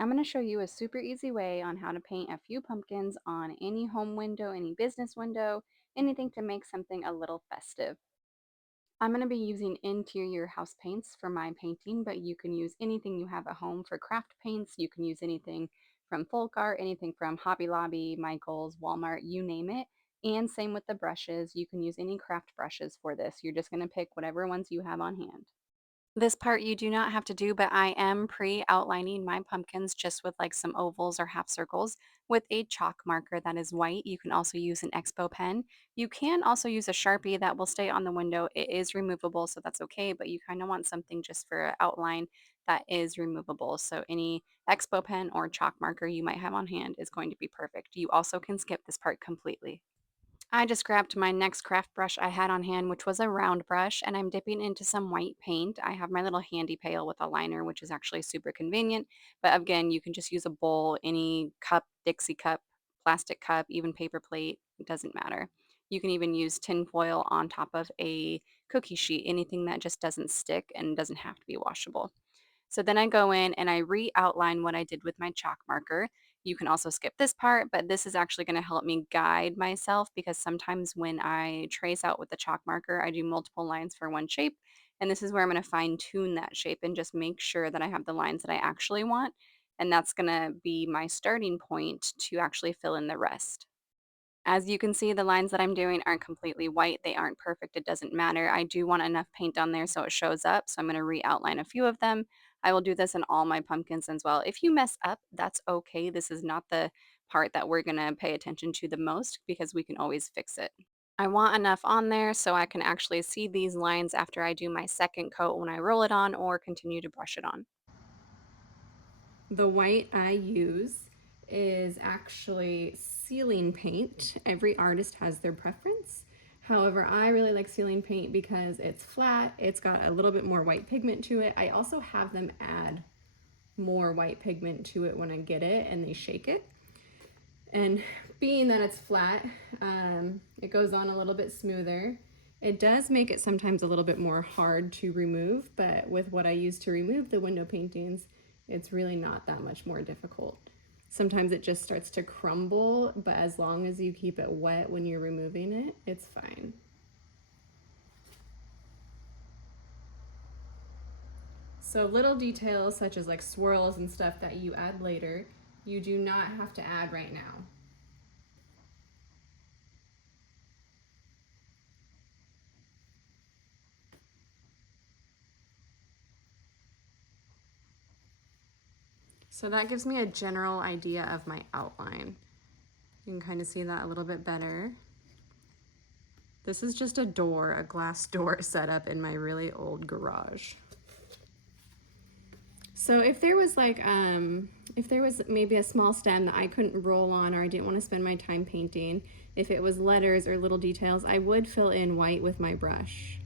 I'm going to show you a super easy way on how to paint a few pumpkins on any home window, any business window, anything to make something a little festive. I'm going to be using interior house paints for my painting, but you can use anything you have at home for craft paints. You can use anything from folk art, anything from Hobby Lobby, Michael's, Walmart, you name it. And same with the brushes. You can use any craft brushes for this. You're just going to pick whatever ones you have on hand. This part you do not have to do, but I am pre-outlining my pumpkins just with like some ovals or half circles with a chalk marker that is white. You can also use an Expo pen. You can also use a Sharpie that will stay on the window. It is removable, so that's okay, but you kind of want something just for an outline that is removable. So any Expo pen or chalk marker you might have on hand is going to be perfect. You also can skip this part completely. I just grabbed my next craft brush I had on hand, which was a round brush, and I'm dipping into some white paint. I have my little handy pail with a liner, which is actually super convenient. But again, you can just use a bowl, any cup, Dixie cup, plastic cup, even paper plate, it doesn't matter. You can even use tin foil on top of a cookie sheet, anything that just doesn't stick and doesn't have to be washable. So then I go in and I re-outline what I did with my chalk marker. You can also skip this part, but this is actually going to help me guide myself because sometimes when I trace out with the chalk marker, I do multiple lines for one shape. And this is where I'm going to fine tune that shape and just make sure that I have the lines that I actually want. And that's going to be my starting point to actually fill in the rest. As you can see, the lines that I'm doing aren't completely white. They aren't perfect. It doesn't matter. I do want enough paint on there so it shows up. So I'm going to re-outline a few of them. I will do this in all my pumpkins as well. If you mess up, that's okay. This is not the part that we're going to pay attention to the most because we can always fix it. I want enough on there so I can actually see these lines after I do my second coat when I roll it on or continue to brush it on. The white I use is actually ceiling paint. Every artist has their preference. However, I really like ceiling paint because it's flat, it's got a little bit more white pigment to it. I also have them add more white pigment to it when I get it and they shake it. And being that it's flat, it goes on a little bit smoother. It does make it sometimes a little bit more hard to remove, but with what I use to remove the window paintings, it's really not that much more difficult. Sometimes it just starts to crumble, but as long as you keep it wet when you're removing it, it's fine. So little details such as like swirls and stuff that you add later, you do not have to add right now. So that gives me a general idea of my outline. You can kind of see that a little bit better. This is just a door, a glass door set up in my really old garage. So if there was like, if there was maybe a small stem that I couldn't roll on or I didn't want to spend my time painting, if it was letters or little details, I would fill in white with my brush.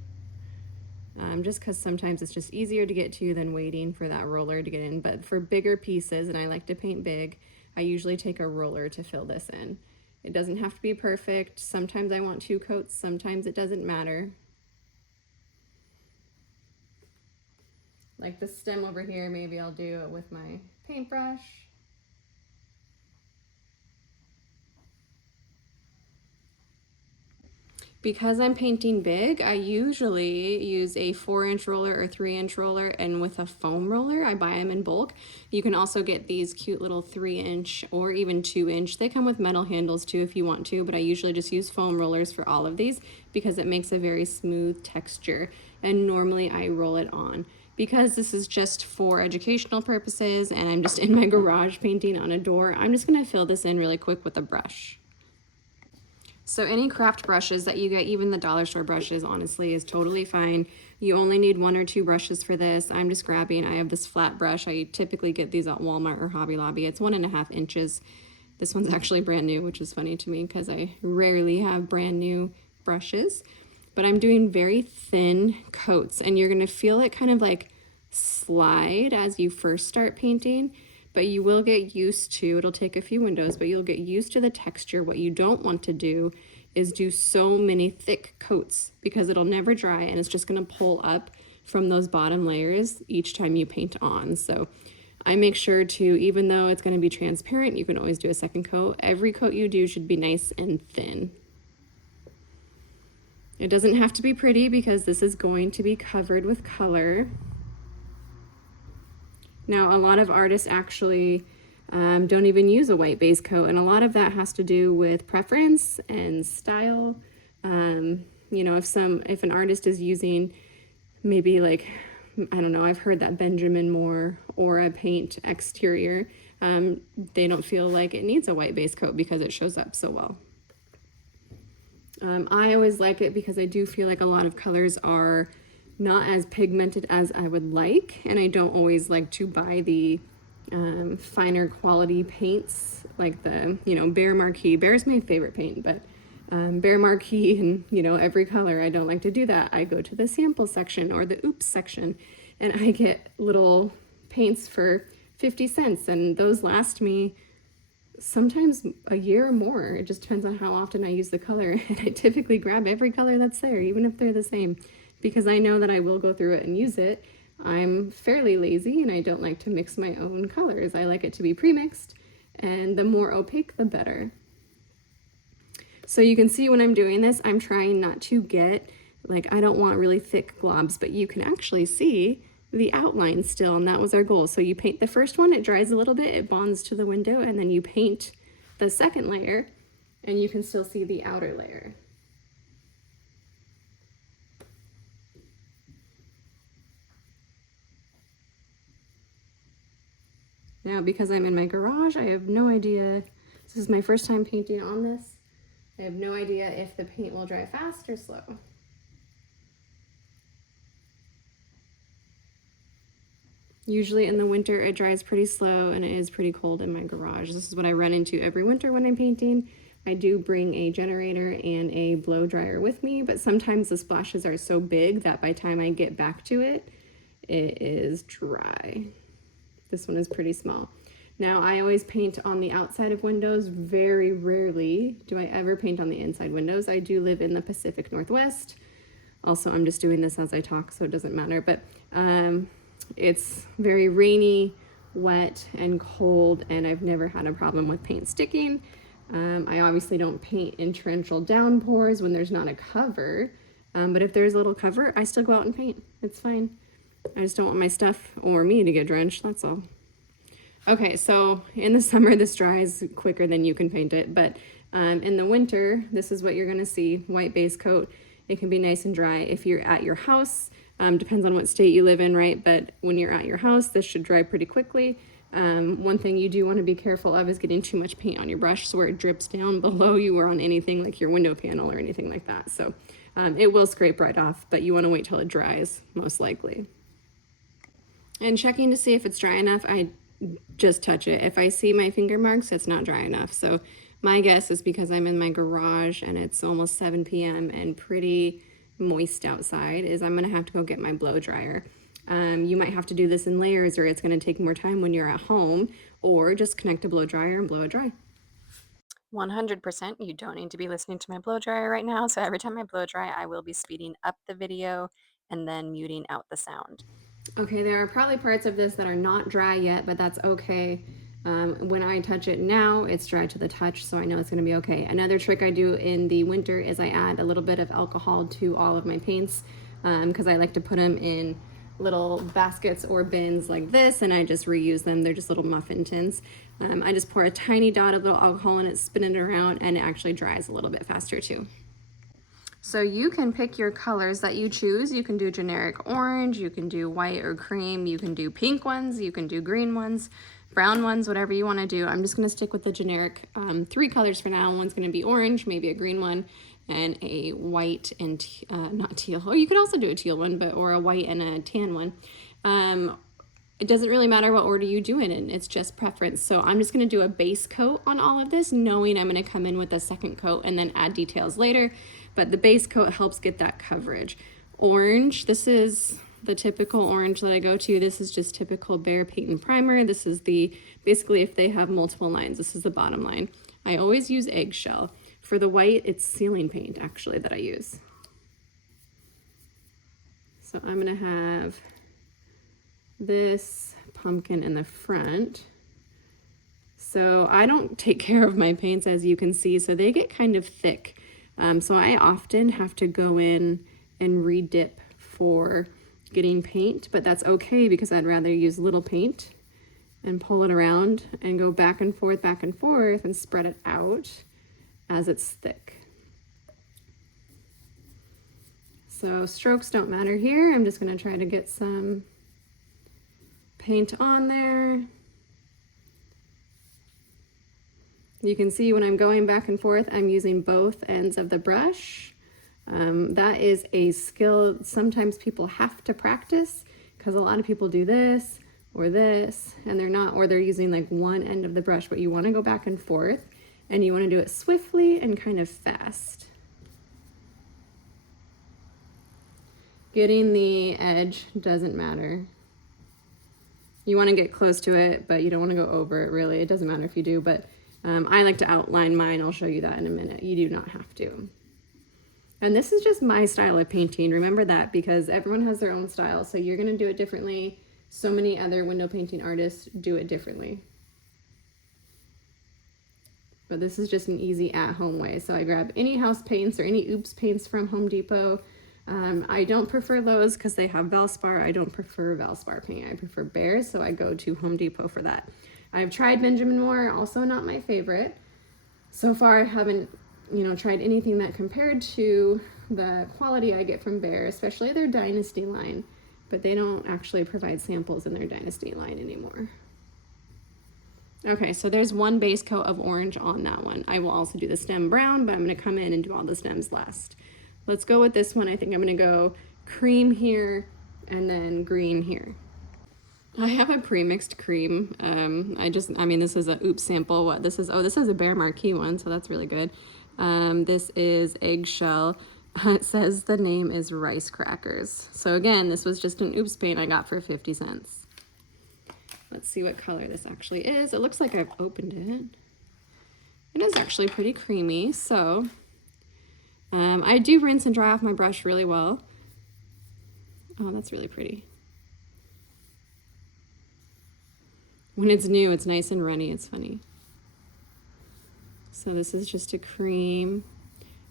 Just because sometimes it's just easier to get to than waiting for that roller to get in. But for bigger pieces, and I like to paint big, I usually take a roller to fill this in. It doesn't have to be perfect. Sometimes I want two coats, sometimes it doesn't matter. Like the stem over here, maybe I'll do it with my paintbrush. Because I'm painting big, I usually use a 4-inch roller or 3-inch roller, and with a foam roller, I buy them in bulk. You can also get these cute little 3-inch or even 2-inch. They come with metal handles too if you want to, but I usually just use foam rollers for all of these because it makes a very smooth texture, and normally I roll it on. Because this is just for educational purposes and I'm just in my garage painting on a door, I'm just gonna fill this in really quick with a brush. So any craft brushes that you get, even the dollar store brushes, honestly, is totally fine. You only need 1 or 2 brushes for this. I'm just grabbing, I have this flat brush. I typically get these at Walmart or Hobby Lobby. It's 1.5 inches. This one's actually brand new, which is funny to me because I rarely have brand new brushes. But I'm doing very thin coats, and you're gonna feel it kind of like slide as you first start painting, but you will get used to, it'll take a few windows, but you'll get used to the texture. What you don't want to do is do so many thick coats because it'll never dry and it's just gonna pull up from those bottom layers each time you paint on. So I make sure to, even though it's going to be transparent, you can always do a second coat. Every coat you do should be nice and thin. It doesn't have to be pretty because this is going to be covered with color. Now, a lot of artists actually don't even use a white base coat, and a lot of that has to do with preference and style. You know, if an artist is using maybe like, I don't know, I've heard that Benjamin Moore or a paint exterior, they don't feel like it needs a white base coat because it shows up so well. I always like it because I do feel like a lot of colors are not as pigmented as I would like, and I don't always like to buy the finer quality paints like the, you know, Behr Marquee. Behr's my favorite paint, but Behr Marquee and, you know, every color, I don't like to do that. I go to the sample section or the oops section, and I get little paints for 50 cents, and those last me sometimes a year or more. It just depends on how often I use the color. And I typically grab every color that's there, even if they're the same, because I know that I will go through it and use it. I'm fairly lazy and I don't like to mix my own colors. I like it to be pre-mixed, and the more opaque, the better. So you can see when I'm doing this, I'm trying not to get, like, I don't want really thick globs, but you can actually see the outline still, and that was our goal. So you paint the first one, it dries a little bit, it bonds to the window, and then you paint the second layer, and you can still see the outer layer. Now, because I'm in my garage, I have no idea, this is my first time painting on this, I have no idea if the paint will dry fast or slow. Usually in the winter it dries pretty slow and it is pretty cold in my garage. This is what I run into every winter when I'm painting. I do bring a generator and a blow dryer with me, but sometimes the splashes are so big that by the time I get back to it, it is dry. This one is pretty small. Now, I always paint on the outside of windows. Very rarely do I ever paint on the inside windows. I do live in the Pacific Northwest. Also, I'm just doing this as I talk, so it doesn't matter, but it's very rainy, wet, and cold, and I've never had a problem with paint sticking. I obviously don't paint in torrential downpours when there's not a cover, but if there's a little cover, I still go out and paint. It's fine. I just don't want my stuff or me to get drenched, that's all. Okay, so in the summer, this dries quicker than you can paint it, but in the winter, this is what you're gonna see, white base coat. It can be nice and dry. If you're at your house, depends on what state you live in, right? But when you're at your house, this should dry pretty quickly. One thing you do want to be careful of is getting too much paint on your brush so where it drips down below you or on anything like your window panel or anything like that. So it will scrape right off, but you want to wait till it dries, most likely. And checking to see if it's dry enough, I just touch it. If I see my finger marks, it's not dry enough. So my guess is because I'm in my garage and it's almost 7 p.m. and pretty moist outside, is I'm gonna have to go get my blow dryer. You might have to do this in layers, or it's gonna take more time when you're at home, or just connect a blow dryer and blow it dry. 100%. You don't need to be listening to my blow dryer right now. So every time I blow dry, I will be speeding up the video and then muting out the sound. Okay, there are probably parts of this that are not dry yet, but that's okay. When I touch it now, it's dry to the touch, so I know it's gonna be okay. Another trick I do in the winter is I add a little bit of alcohol to all of my paints, because I like to put them in little baskets or bins like this, and I just reuse them. They're just little muffin tins. I just pour a tiny dot of little alcohol in it, spin it around, and it actually dries a little bit faster too. So you can pick your colors that you choose. You can do generic orange, you can do white or cream, you can do pink ones, you can do green ones, brown ones, whatever you want to do. I'm just going to stick with the generic 3 colors for now. One's going to be orange, maybe a green one, and a white and not teal. Or you could also do a teal one, but or a white and a tan one. It doesn't really matter what order you do it in. It's just preference. So I'm just going to do a base coat on all of this, knowing I'm going to come in with a second coat and then add details later. But the base coat helps get that coverage. Orange, this is the typical orange that I go to. This is just typical Behr paint and primer. This is the, basically if they have multiple lines, this is the bottom line. I always use eggshell. For the white, it's ceiling paint actually that I use. So I'm gonna have this pumpkin in the front. So I don't take care of my paints, as you can see, so they get kind of thick. So I often have to go in and re-dip for getting paint, but that's okay because I'd rather use little paint and pull it around and go back and forth and spread it out as it's thick. So strokes don't matter here. I'm just going to try to get some paint on there. You can see when I'm going back and forth, I'm using both ends of the brush. That is a skill sometimes people have to practice, because a lot of people do this, and they're not, or they're using like one end of the brush, but you want to go back and forth and you want to do it swiftly and kind of fast. Getting the edge doesn't matter. You want to get close to it, but you don't want to go over it really. It doesn't matter if you do, but I like to outline mine. I'll show you that in a minute. You do not have to. And this is just my style of painting. Remember that, because everyone has their own style. So you're going to do it differently. So many other window painting artists do it differently. But this is just an easy at-home way. So I grab any house paints or any Oops paints from Home Depot. I don't prefer Lowe's because they have Valspar. I don't prefer Valspar paint. I prefer Behr's, so I go to Home Depot for that. I've tried Benjamin Moore, also not my favorite. So far I haven't, tried anything that compared to the quality I get from Behr, especially their Dynasty line, but they don't actually provide samples in their Dynasty line anymore. Okay, so there's one base coat of orange on that one. I will also do the stem brown, but I'm gonna come in and do all the stems last. Let's go with this one. I think I'm gonna go cream here and then green here. I have a pre-mixed cream. This is a Oops sample. This is a Behr Marquee one, so that's really good. This is eggshell. It says the name is Rice Crackers. So again, this was just an Oops paint I got for 50 cents. Let's see what color this actually is. It looks like I've opened it. It is actually pretty creamy, so I do rinse and dry off my brush really well. Oh, that's really pretty. When it's new, it's nice and runny. It's funny. So this is just a cream.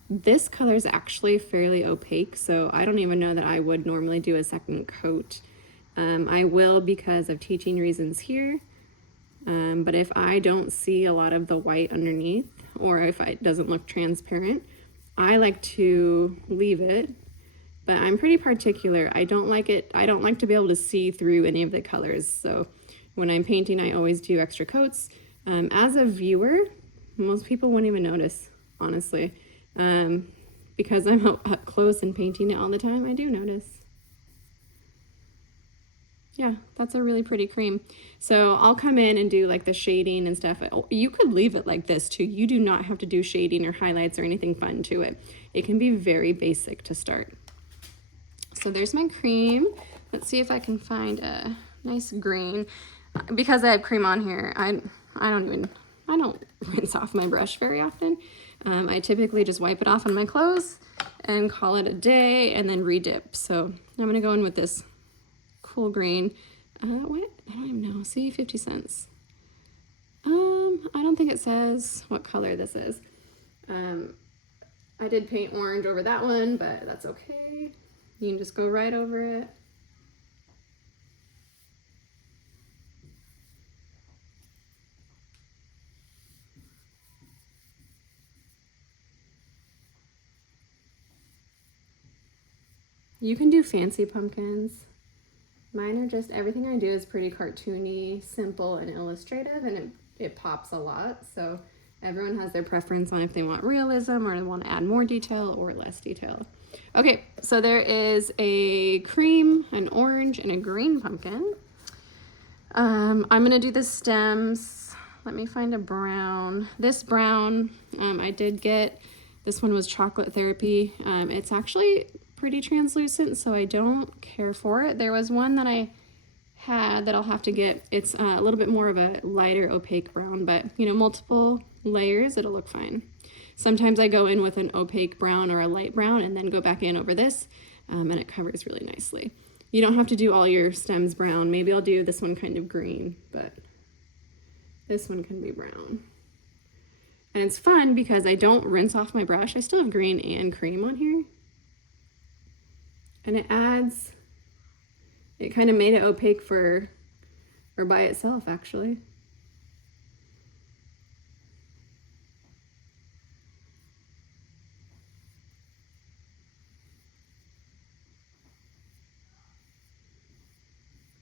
This color is actually fairly opaque, so I don't even know that I would normally do a second coat. I will because of teaching reasons here. But if I don't see a lot of the white underneath, or if it doesn't look transparent, I like to leave it. But I'm pretty particular. I don't like to be able to see through any of the colors. So when I'm painting, I always do extra coats. As a viewer, most people wouldn't even notice, honestly. Because I'm up close and painting it all the time, I do notice. Yeah, that's a really pretty cream. So I'll come in and do like the shading and stuff. You could leave it like this too. You do not have to do shading or highlights or anything fun to it. It can be very basic to start. So there's my cream. Let's see if I can find a nice green. Because I have cream on here, I don't rinse off my brush very often. I typically just wipe it off on my clothes and call it a day and then re-dip. So I'm gonna go in with this cool green. What? I don't even know. See, 50 cents. I don't think it says what color this is. I did paint orange over that one, but that's okay. You can just go right over it. You can do fancy pumpkins. Mine are just, everything I do is pretty cartoony, simple, and illustrative, and it pops a lot. So everyone has their preference on if they want realism or they want to add more detail or less detail. Okay, so there is a cream, an orange, and a green pumpkin. I'm gonna do the stems. Let me find a brown. This brown, I did get, this one was Chocolate Therapy. It's actually pretty translucent, so I don't care for it. There was one that I had that I'll have to get. It's a little bit more of a lighter opaque brown, but multiple layers, it'll look fine. Sometimes I go in with an opaque brown or a light brown and then go back in over this, and it covers really nicely. You don't have to do all your stems brown. Maybe I'll do this one kind of green, but this one can be brown. And it's fun because I don't rinse off my brush. I still have green and cream on here. And it adds, it kind of made it opaque for, or by itself actually.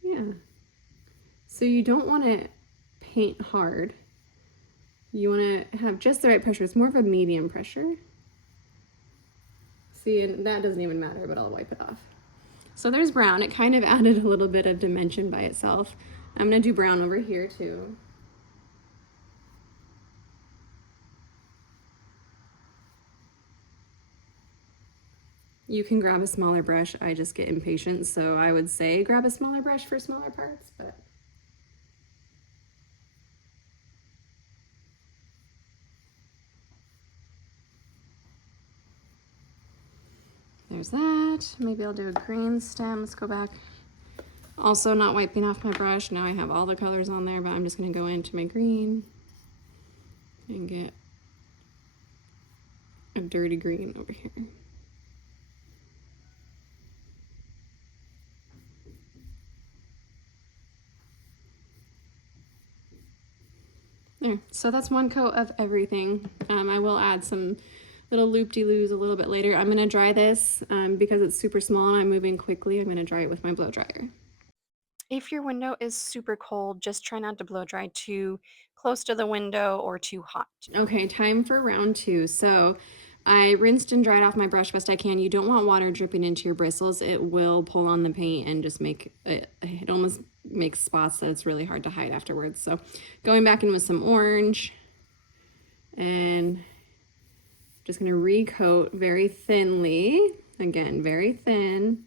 Yeah. So you don't want to paint hard. You want to have just the right pressure. It's more of a medium pressure. See, and that doesn't even matter, but I'll wipe it off. So there's brown. It kind of added a little bit of dimension by itself. I'm going to do brown over here too. You can grab a smaller brush. I just get impatient, so I would say grab a smaller brush for smaller parts, but there's that. Maybe I'll do a green stem. Let's go back. Also not wiping off my brush. Now I have all the colors on there, but I'm just going to go into my green and get a dirty green over here. There, so that's one coat of everything. I will add some little loop-de-loos a little bit later. I'm gonna dry this because it's super small and I'm moving quickly. I'm gonna dry it with my blow dryer. If your window is super cold, just try not to blow dry too close to the window or too hot. Okay, time for round two. So I rinsed and dried off my brush best I can. You don't want water dripping into your bristles. It will pull on the paint and just make it almost makes spots that it's really hard to hide afterwards. So going back in with some orange and just gonna recoat very thinly. Again, very thin.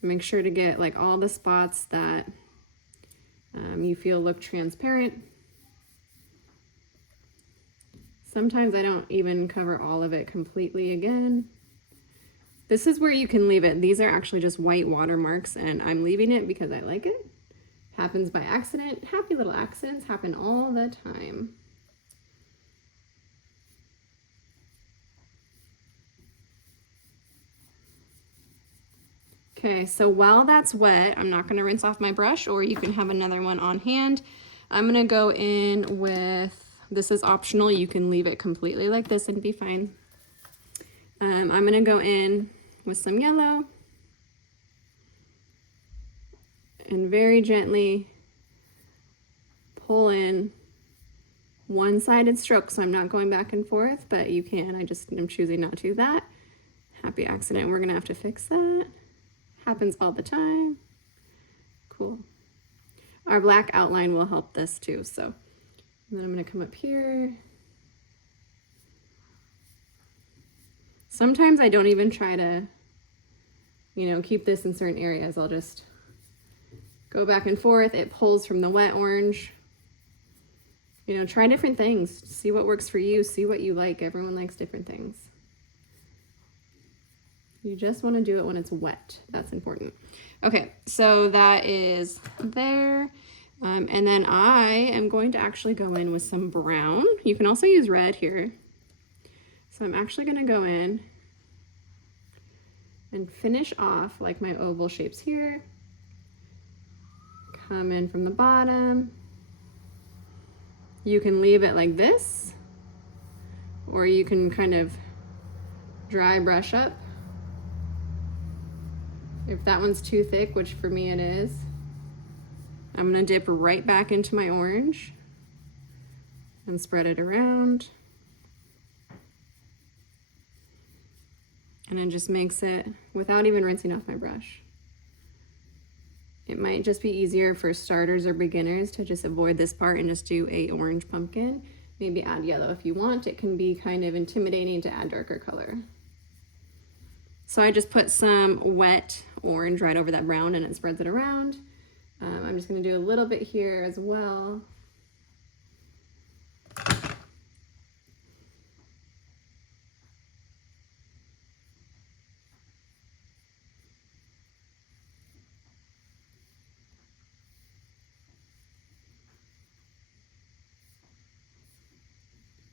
Make sure to get like all the spots that you feel look transparent. Sometimes I don't even cover all of it completely again. This is where you can leave it. These are actually just white watermarks and I'm leaving it because I like it. Happens by accident. Happy little accidents happen all the time. Okay, so while that's wet, I'm not gonna rinse off my brush, or you can have another one on hand. I'm gonna go in with, this is optional, you can leave it completely like this and be fine. I'm gonna go in with some yellow and very gently pull in one-sided strokes. So I'm not going back and forth, but you can, I'm choosing not to do that. Happy accident, we're gonna have to fix that. Happens all the time. Cool. Our black outline will help this too. So then I'm gonna come up here. Sometimes I don't even try to, keep this in certain areas. I'll just go back and forth. It pulls from the wet orange. Try different things. See what works for you. See what you like. Everyone likes different things. You just want to do it when it's wet. That's important. Okay, so that is there. And then I am going to actually go in with some brown. You can also use red here. So I'm actually going to go in and finish off like my oval shapes here. Come in from the bottom. You can leave it like this, or you can kind of dry brush up. If that one's too thick, which for me it is, I'm gonna dip right back into my orange and spread it around. And it just makes it, without even rinsing off my brush. It might just be easier for starters or beginners to just avoid this part and just do a orange pumpkin. Maybe add yellow if you want. It can be kind of intimidating to add darker color. So I just put some wet orange right over that brown and it spreads it around. I'm just gonna do a little bit here as well.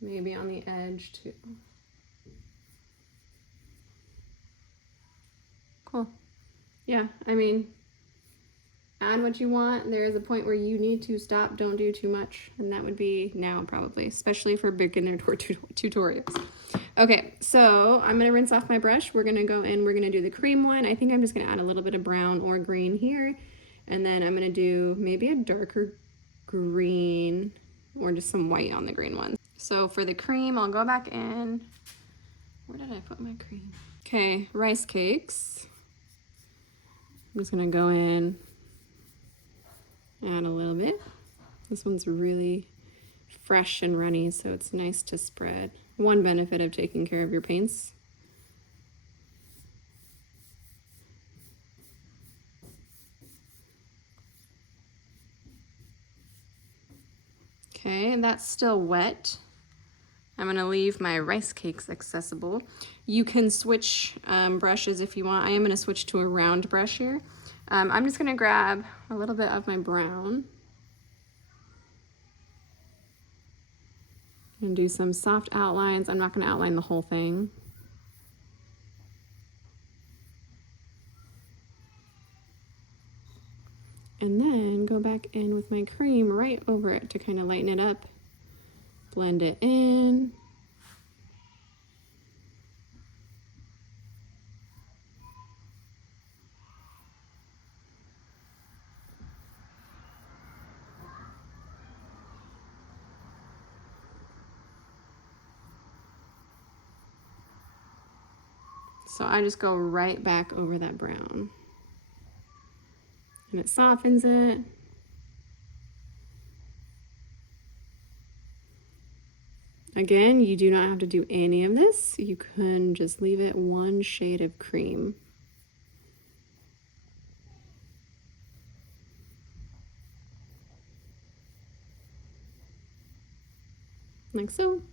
Maybe on the edge too. Cool. Yeah, I mean, add what you want. There is a point where you need to stop, don't do too much, and that would be now probably, especially for beginner tutorials. Okay, so I'm gonna rinse off my brush. We're gonna go in, we're gonna do the cream one. I think I'm just gonna add a little bit of brown or green here, and then I'm gonna do maybe a darker green or just some white on the green one. So for the cream, I'll go back in. Where did I put my cream? Okay, rice cakes. I'm just gonna go in, add a little bit. This one's really fresh and runny, so it's nice to spread. One benefit of taking care of your paints. Okay, and that's still wet. I'm gonna leave my rice cakes accessible. You can switch brushes if you want. I am gonna switch to a round brush here. I'm just gonna grab a little bit of my brown and do some soft outlines. I'm not gonna outline the whole thing. And then go back in with my cream right over it to kind of lighten it up. Blend it in. So I just go right back over that brown. And it softens it. Again, you do not have to do any of this. You can just leave it one shade of cream. Like so.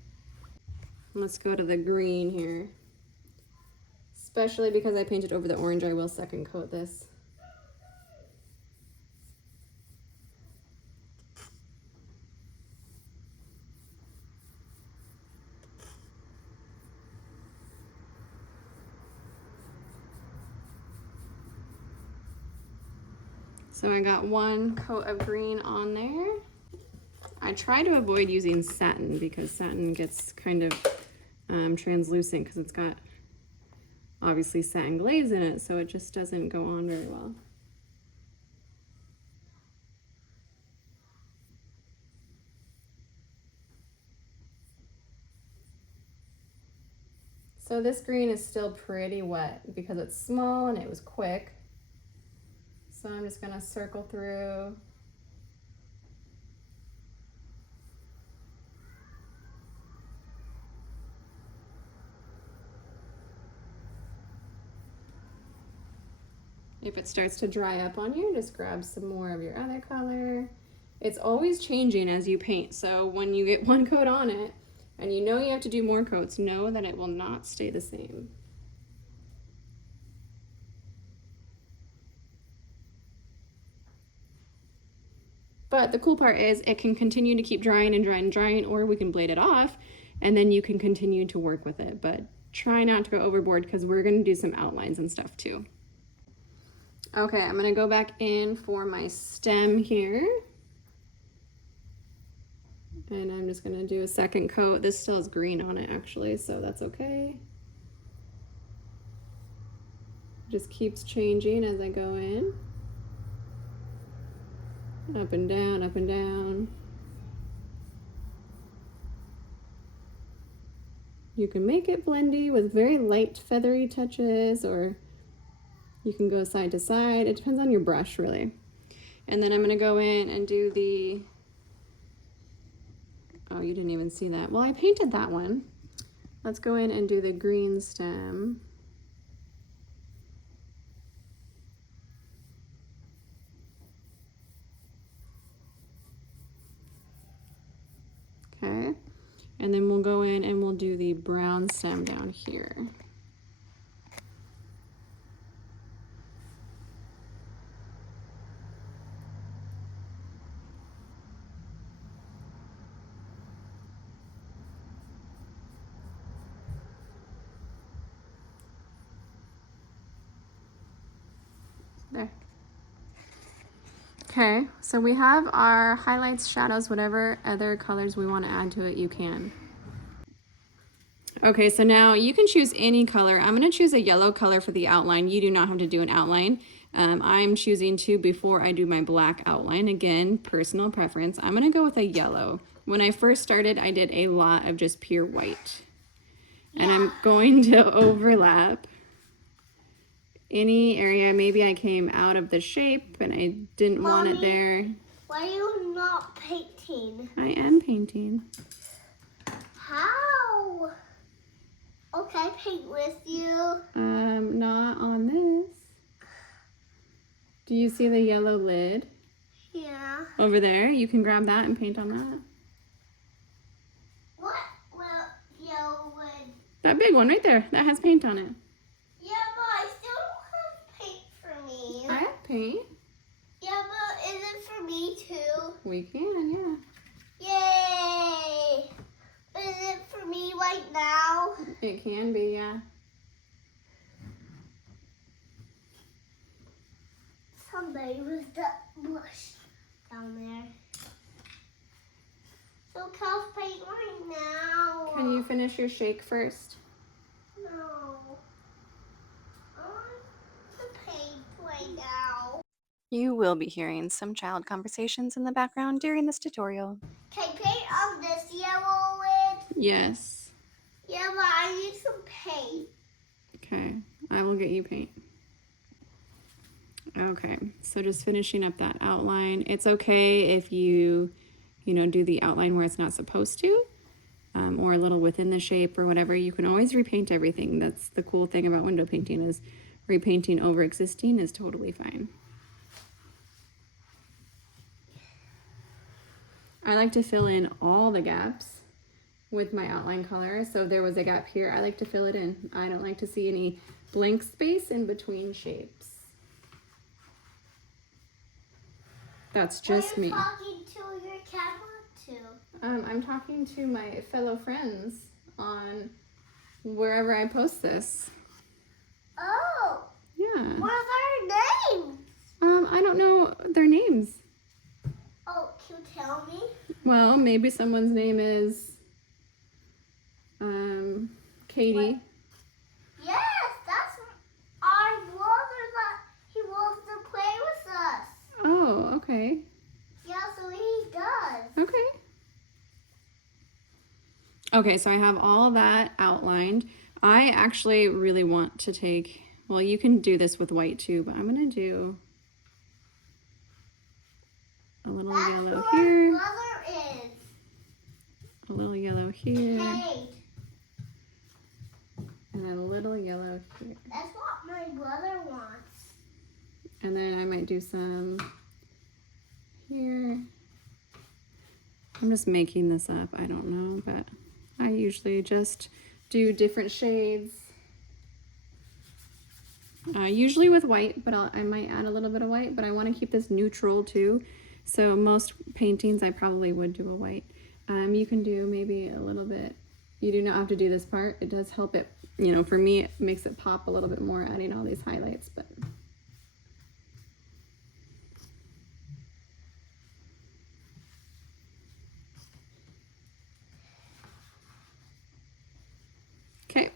Let's go to the green here. Especially because I painted over the orange, I will second coat this. So I got one coat of green on there. I try to avoid using satin because satin gets kind of translucent because it's got obviously satin glaze in it, so it just doesn't go on very well. So this green is still pretty wet because it's small and it was quick. So I'm just gonna circle through. If it starts to dry up on you, just grab some more of your other color. It's always changing as you paint, so when you get one coat on it and you know you have to do more coats, know that it will not stay the same. But the cool part is it can continue to keep drying and drying and drying, or we can blade it off and then you can continue to work with it. But try not to go overboard because we're gonna do some outlines and stuff too. Okay, I'm gonna go back in for my stem here. And I'm just gonna do a second coat. This still has green on it actually, so that's okay. Just keeps changing as I go in. Up and down, up and down. You can make it blendy with very light feathery touches, or you can go side to side. It depends on your brush really. And then I'm gonna go in and do the, oh, you didn't even see that. Well, I painted that one. Let's go in and do the green stem. Okay, and then we'll go in and we'll do the brown stem down here. Okay, so we have our highlights, shadows, whatever other colors we want to add to it, you can. Okay, so now you can choose any color. I'm going to choose a yellow color for the outline. You do not have to do an outline. I'm choosing to before I do my black outline. Again, personal preference. I'm going to go with a yellow. When I first started, I did a lot of just pure white. And I'm going to overlap any area. Maybe I came out of the shape and I didn't want it there. Why are you not painting? I am painting. How? Okay, paint with you. Not on this. Do you see the yellow lid? Yeah. Over there, you can grab that and paint on that. What will you would? That big one right there, that has paint on it. Yeah, but I still don't have paint for me. I have paint. Yeah, but is it for me too? We can, Yay! Is it for me right now? yeah. It can be, yeah. Somebody was that bush down there. So Cal's paint right now. Can you finish your shake first? No. I want to paint right now. You will be hearing some child conversations in the background during this tutorial. Can I paint on this yellow lid? Yes. Yeah, but I need some paint. Okay, I will get you paint. Okay, so just finishing up that outline. It's okay if you do the outline where it's not supposed to, or a little within the shape or whatever. You can always repaint everything. That's the cool thing about window painting, is repainting over existing is totally fine. I like to fill in all the gaps with my outline color. So if there was a gap here, I like to fill it in. I don't like to see any blank space in between shapes. That's just me. What are you talking to your camera to? I'm talking to my fellow friends on wherever I post this. Oh, Yeah. what are their names? I don't know their names. Oh, can you tell me? Well, maybe someone's name is Katie. What? Yes, that's our brother that he wants to play with us. Oh, okay. Yeah, so he does. Okay. Okay, so I have all that outlined. I actually really want to take, well, you can do this with white too, but I'm gonna do a little That's yellow who here, our brother is. a little yellow here, Kate. and then a little yellow here. That's what my brother wants. And then I might do some here. I'm just making this up, I don't know, but I usually just do different shades. Usually with white, but I might add a little bit of white, but I want to keep this neutral too. So most paintings I probably would do a white. You can do maybe a little bit. You do not have to do this part. It does help it, for me it makes it pop a little bit more adding all these highlights, but okay.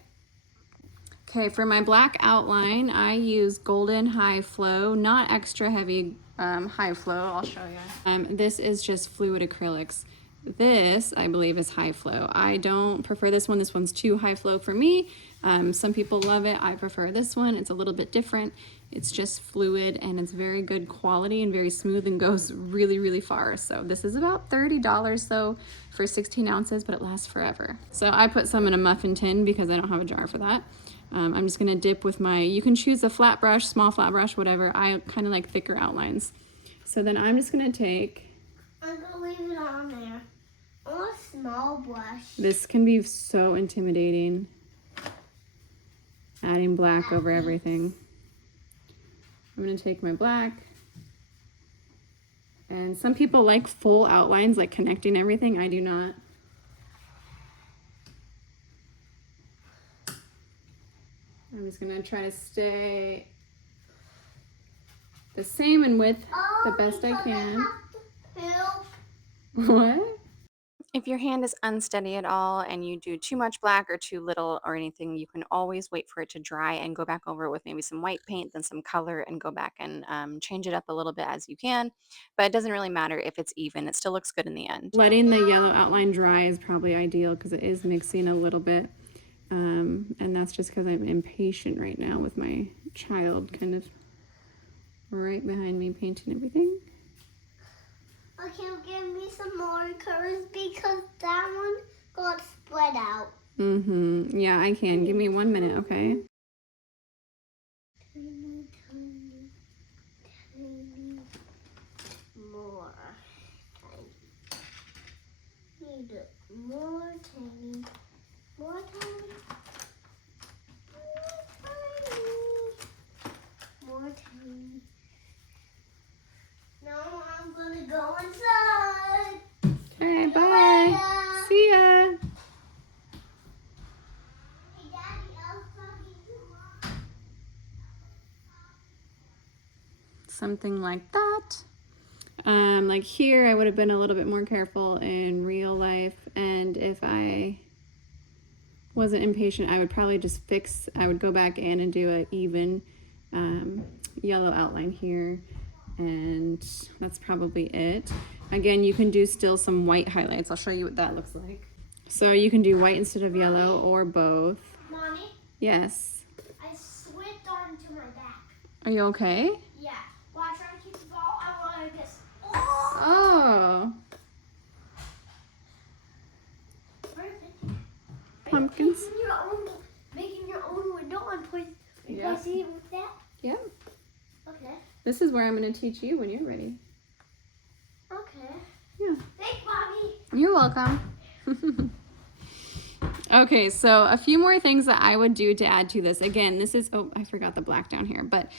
Okay, for my black outline, I use Golden High Flow, not extra heavy high flow. I'll show you. This is just fluid acrylics. This, I believe, is high flow. I don't prefer this one. This one's too high flow for me. Some people love it. I prefer this one. It's a little bit different. It's just fluid and it's very good quality and very smooth and goes really, really far. So this is about $30 though for 16 ounces, but it lasts forever. So I put some in a muffin tin because I don't have a jar for that. I'm just gonna dip with you can choose a flat brush, small flat brush, whatever. I kind of like thicker outlines. So then I'm just gonna take. I'm gonna leave it on there. I want a small brush. This can be so intimidating. Adding black over everything. I'm gonna take my black. And some people like full outlines, like connecting everything. I do not. I'm just gonna try to stay the same in width the Oh, best I because can. have to help. What? If your hand is unsteady at all and you do too much black or too little or anything, you can always wait for it to dry and go back over it with maybe some white paint, then some color, and go back and change it up a little bit as you can. But it doesn't really matter if it's even, it still looks good in the end. Letting the yellow outline dry is probably ideal because it is mixing a little bit. And that's just because I'm impatient right now with my child kind of right behind me painting everything. Okay, give me some more colors because that one got spread out. Yeah, I can. Give me 1 minute, okay? Tiny, tiny, tiny, more tiny. Need more tiny, more tiny, more tiny. Now I'm gonna go inside. Okay, See you bye. later. See ya. Hey, Daddy, I was talking to Mom. Something like that. Like here, I would have been a little bit more careful in real life, and if I wasn't impatient, I would probably just I would go back in and do an even yellow outline here, and that's probably it. Again, you can do still some white highlights. I'll show you what that looks like. So you can do white instead of yellow or both. Mommy, Yes. I slipped onto my back. Are you okay? Yeah. Watch, I keep the ball. I want to just. Oh! Oh. Pumpkins. Making your own window and Yeah. placing it with that. Yeah. Okay. This is where I'm going to teach you when you're ready. Okay. Yeah. Thanks, Mommy. You're welcome. Okay, so a few more things that I would do to add to this. Again, this is, oh, I forgot the black down here, but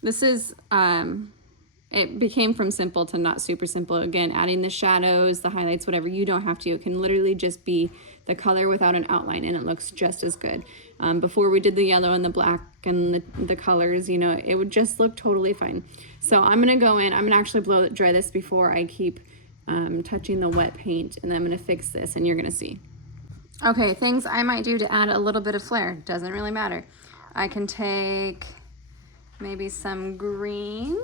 this is, it became from simple to not super simple. Again, adding the shadows, the highlights, whatever, you don't have to. It can literally just be the color without an outline, and it looks just as good. Before we did the yellow and the black and the colors, you know, it would just look totally fine. So I'm gonna go in, I'm gonna actually dry this before I keep touching the wet paint, and then I'm gonna fix this, and you're gonna see. Okay, things I might do to add a little bit of flair. Doesn't really matter. I can take maybe some green.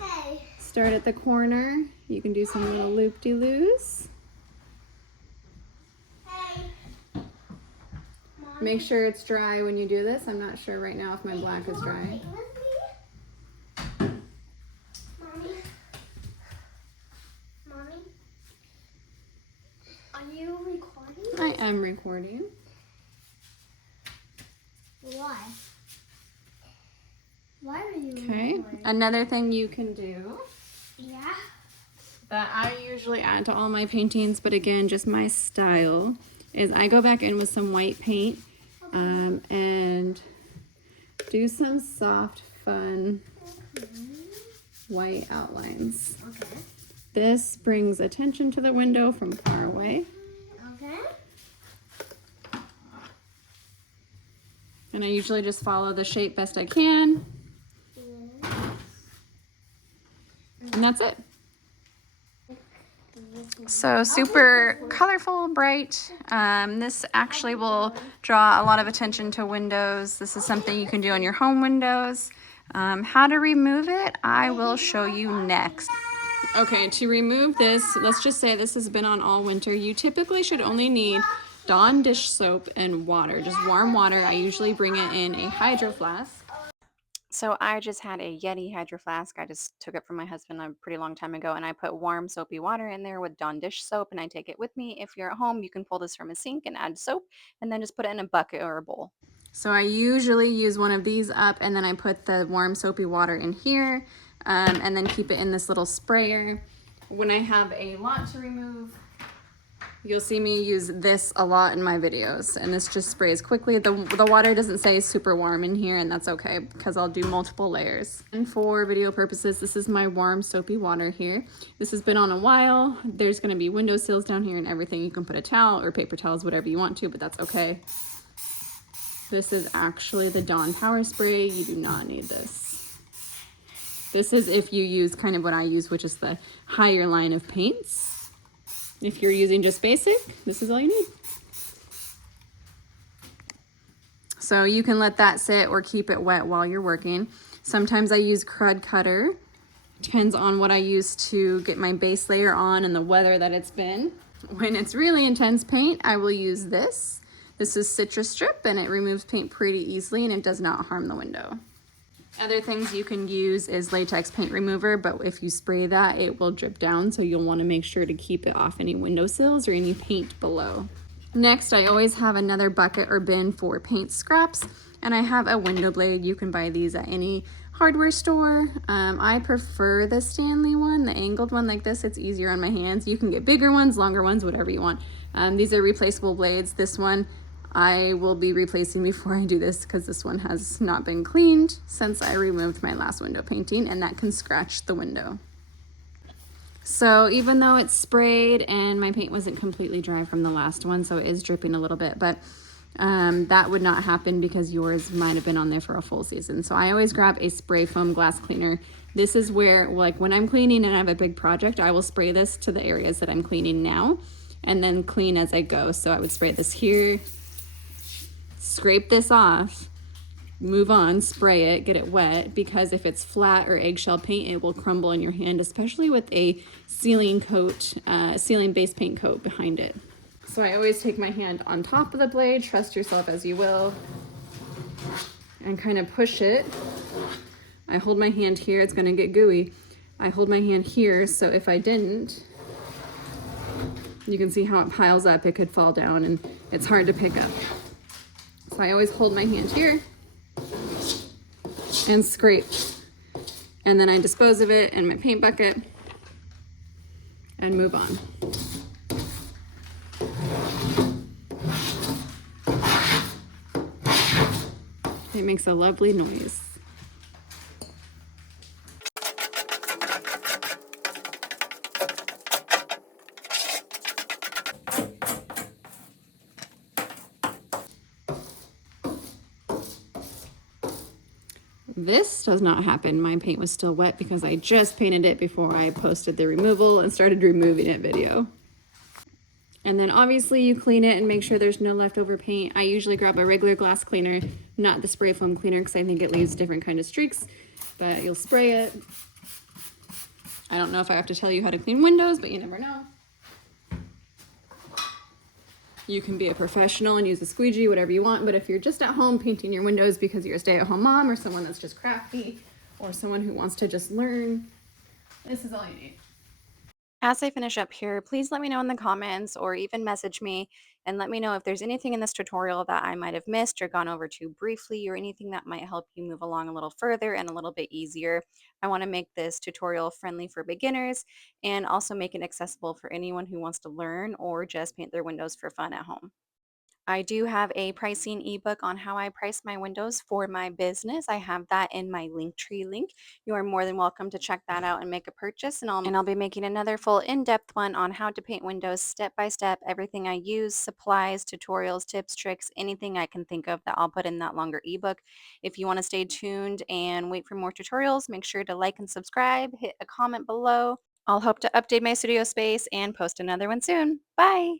Hey. Start at the corner. You can do some little loop-de-loos. Hey. Mommy. Make sure it's dry when you do this. I'm not sure right now if my black is dry. Paint with me? Mommy. Mommy. Are you recording? I am recording. Why? Why are you Okay, recording? another thing you can do Yeah. that I usually add to all my paintings, but again, just my style, is I go back in with some white paint and do some soft, fun white outlines. Okay. This brings attention to the window from far away. Okay. And I usually just follow the shape best I can. And that's it. So super colorful, bright. This actually will draw a lot of attention to windows. This is something you can do on your home windows. How to remove it, I will show you next. Okay, to remove this, let's just say this has been on all winter. You typically should only need Dawn dish soap and water, just warm water. I usually bring it in a hydro flask. So I just had a Yeti Hydro Flask. I just took it from my husband a pretty long time ago, and I put warm soapy water in there with Dawn dish soap, and I take it with me. If you're at home, you can pull this from a sink and add soap, and then just put it in a bucket or a bowl. So I usually use one of these up, and then I put the warm soapy water in here, and then keep it in this little sprayer. When I have a lot to remove, you'll see me use this a lot in my videos, and this just sprays quickly. The water doesn't say super warm in here, and that's okay because I'll do multiple layers. And for video purposes, this is my warm soapy water here. This has been on a while. There's going to be windowsills down here and everything. You can put a towel or paper towels, whatever you want to, but that's okay. This is actually the Dawn Power Spray. You do not need this. This is if you use kind of what I use, which is the higher line of paints. If you're using just basic, this is all you need. So you can let that sit or keep it wet while you're working. Sometimes I use crud cutter. Depends on what I use to get my base layer on and the weather that it's been. When it's really intense paint, I will use this. This is citrus strip and it removes paint pretty easily and it does not harm the window. Other things you can use is latex paint remover, but if you spray that, it will drip down, so you'll want to make sure to keep it off any windowsills or any paint below. Next, I always have another bucket or bin for paint scraps, and I have a window blade. You can buy these at any hardware store. I prefer the Stanley one, the angled one like this. It's easier on my hands. You can get bigger ones, longer ones, whatever you want. These are replaceable blades. This one I will be replacing before I do this because this one has not been cleaned since I removed my last window painting, and that can scratch the window. So even though it's sprayed and my paint wasn't completely dry from the last one, so it is dripping a little bit, but that would not happen because yours might have been on there for a full season. So I always grab a spray foam glass cleaner. This is where, like when I'm cleaning and I have a big project, I will spray this to the areas that I'm cleaning now and then clean as I go. So I would spray this here, scrape this off, move on, spray it, get it wet, because if it's flat or eggshell paint, it will crumble in your hand, especially with a sealing coat, sealing base paint coat behind it. So I always take my hand on top of the blade, trust yourself as you will, and kind of push it. I hold my hand here, it's gonna get gooey. I hold my hand here, so if I didn't, you can see how it piles up, it could fall down and it's hard to pick up. So I always hold my hand here and scrape. And then I dispose of it in my paint bucket and move on. It makes a lovely noise. This does not happen. My paint was still wet because I just painted it before I posted the removal and started removing it video. And then obviously you clean it and make sure there's no leftover paint. I usually grab a regular glass cleaner, not the spray foam cleaner, because I think it leaves different kind of streaks, but you'll spray it. I don't know if I have to tell you how to clean windows, but you never know. You can be a professional and use a squeegee, whatever you want, but if you're just at home painting your windows because you're a stay-at-home mom or someone that's just crafty or someone who wants to just learn, this is all you need. As I finish up here, please let me know in the comments or even message me and let me know if there's anything in this tutorial that I might have missed or gone over too briefly or anything that might help you move along a little further and a little bit easier. I want to make this tutorial friendly for beginners and also make it accessible for anyone who wants to learn or just paint their windows for fun at home. I do have a pricing ebook on how I price my windows for my business. I have that in my Linktree link. You are more than welcome to check that out and make a purchase. And I'll be making another full in-depth one on how to paint windows step by step, everything I use, supplies, tutorials, tips, tricks, anything I can think of that I'll put in that longer ebook. If you want to stay tuned and wait for more tutorials, make sure to like and subscribe, hit a comment below. I'll hope to update my studio space and post another one soon. Bye!